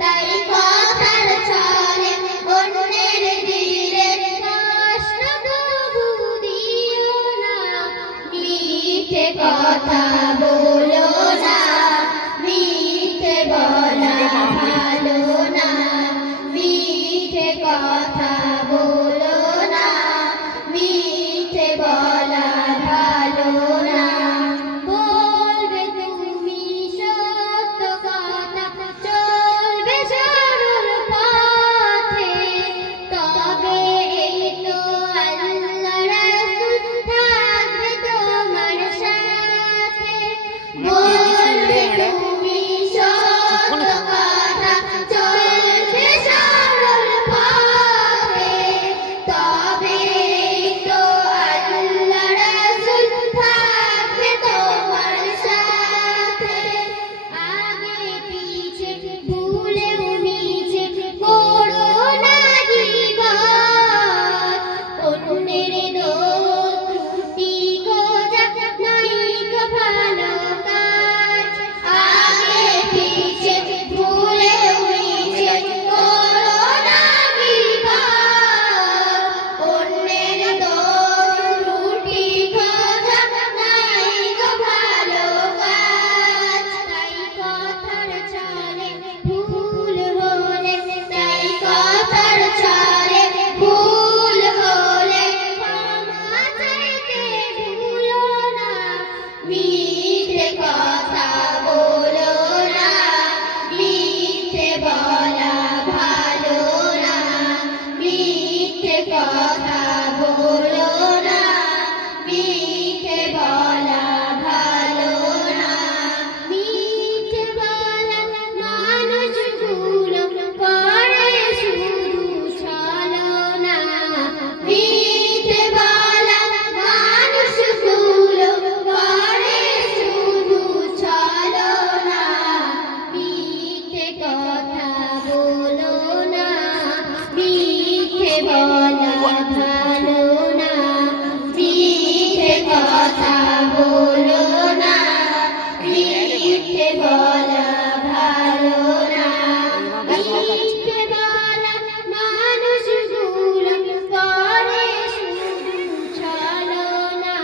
তাই কথার ছলে অন্যের দিলে কষ্ট তবু দিও না, মিথ্যে কথা বলো না, মিথ্যে বলা ভালো না, মিথ্যে কথা বলো না, মিথ্যে বলা ভালো না। বলবে তুমি সত্য কথা, চলবে সরল পথে, তবে এই তো আল্লাহ রাসূল থাকবে তোমার সাথে। বলবে তুমি সত্য কথা, চলবে সরল পথে, তবে এই তো আল্লাহ রাসূল থাকবে তোমার সাথে। আগে পিছে ভুলেও নিচে করো না গীবত, অন্যের দোষ ত্রুটি খোঁজা নাইকো ভালো কাজ। আগে পিছে ভুলেও নিচে করো না গীবত, অন্যের দোষ ত্রুটি খোঁজা নাইকো ভালো কাজ। তাই কথার ছলে ভুল হলে, তাই কথার ছলে ভুল হলে ক্ষমা চাইতে ভুলো না, মিথ্যে কথা বলো না, মিথ্যে বলা ভালো না, মিথ্যে কথা বলো না, মিথ্যে বলা ভালো না। মিথ্যে বলা মানুষগুলো করে শুধু ছলনা, মিথ্যে বলা মানুষগুলো করে শুধু ছলনা, মিথ্যে কথা বলো না, মিথ্যে বলা ভালো না, মিথ্যে কথা বলো না, মিথ্যে বলা ভালো না। মিথ্যে বলা মানুষগুলো করে শুধু ছলনা,